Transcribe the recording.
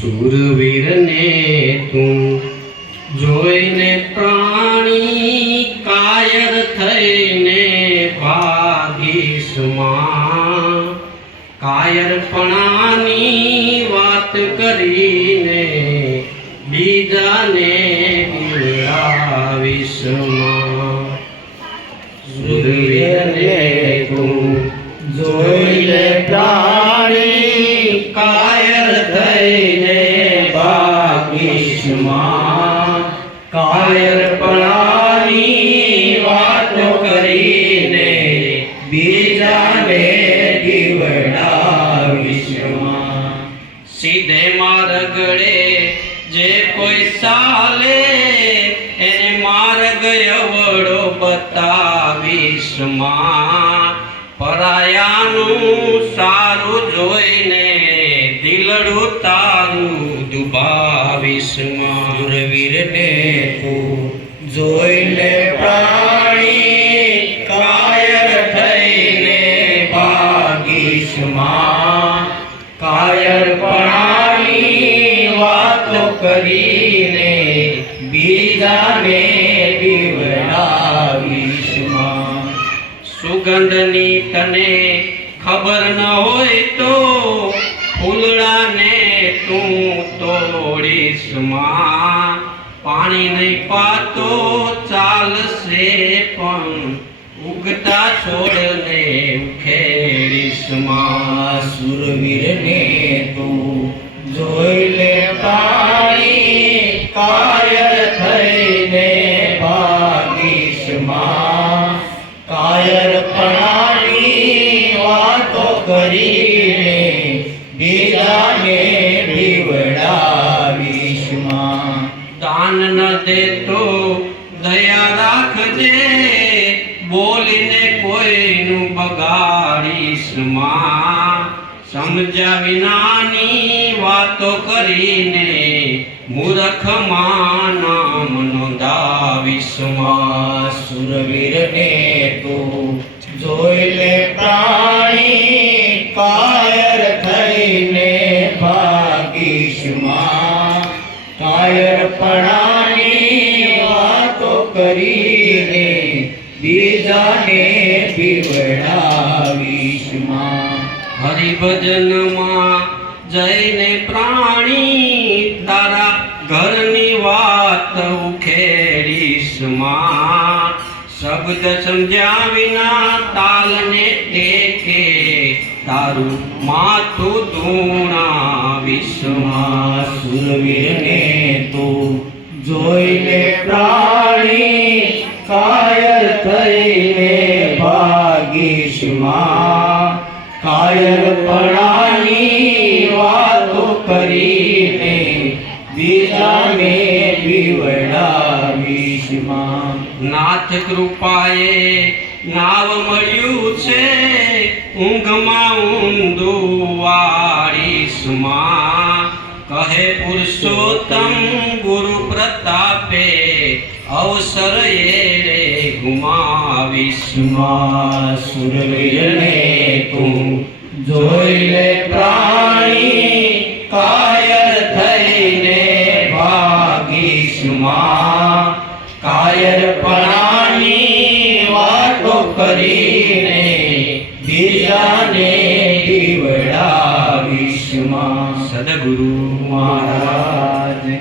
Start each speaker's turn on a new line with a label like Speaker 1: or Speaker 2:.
Speaker 1: સુરવીરને તું જોઈને પ્રાણી કાયર થઈને ભાગીશમાં. કાયરપણાની વાત કરીને બીજાને થઈને કાયરપણાની વાતો કરીને બીજાને દીવડાવીશમાં સીધે મારગડે જે કોઈ ચાલે, એને માર્ગ અવળો બતાવીશમાં પરાયાનું સારું જોઈને દિલડું તારું દુભાવીશમાં
Speaker 2: સુરવીરને તું. જોઈ લે પ્રાણી, કાયર થઈને ભાગીશમાં પ્રાણી, વાતો કરીને બીજાને બીવડાવીશમાં
Speaker 1: સુગંધની તને ખબર ન હોય તો ફૂલડાને તું તોડીશમાં પાણી નહીં પાતો ચાલશે પણ ઉગતા છોડને ઉખેડીશમાં
Speaker 2: સુરવીરને તું જોઈ લે પાણી કાયર થઈને ભાગીશમાં કાયરપણાની વાતો કરીને બીજાને
Speaker 1: દાન ન દેતો દયા રાખજે બોલીને કોઈનું બગાડીશમાં સમજ્યા વિનાની વાતો કરીને મૂર્ખમાં નામ નોંધાવીશમાં
Speaker 2: સુરવીરને તું જોઈ લે પ્રાણી કાયર થઈને કરીને બીજાને પીવડાવીશમાં.
Speaker 1: હરિભજનમાં જઈને પ્રાણી તારા ઘરની વાત ઉખેડીશમાં. શબ્દ સમજ્યા વિના તાલને ટેકે તારું માથું ધૂણાવીશમાં.
Speaker 2: સુરવીરને થઈને ભાગીશમાં કાયરપણાની વાતો કરીને બીજાને પીવડાવીશમાં
Speaker 1: નાથ કૃપાએ નાવ મળ્યું છે, ઊંઘમાં ઊંધું વાળીશમાં કહે પુરુષોત્તમ ગુરુ પ્રતાપે અવસર એરે ગુમાવીશમાં
Speaker 2: વિષ્મા સુરવીરને તું જોઈ લે પ્રાણી કાયર થઈને ભાગીશમાં પ્રાણી વાતો કરીને બીજાને બીવડાવીશમાં
Speaker 1: સદગુરુ
Speaker 2: મહારાજ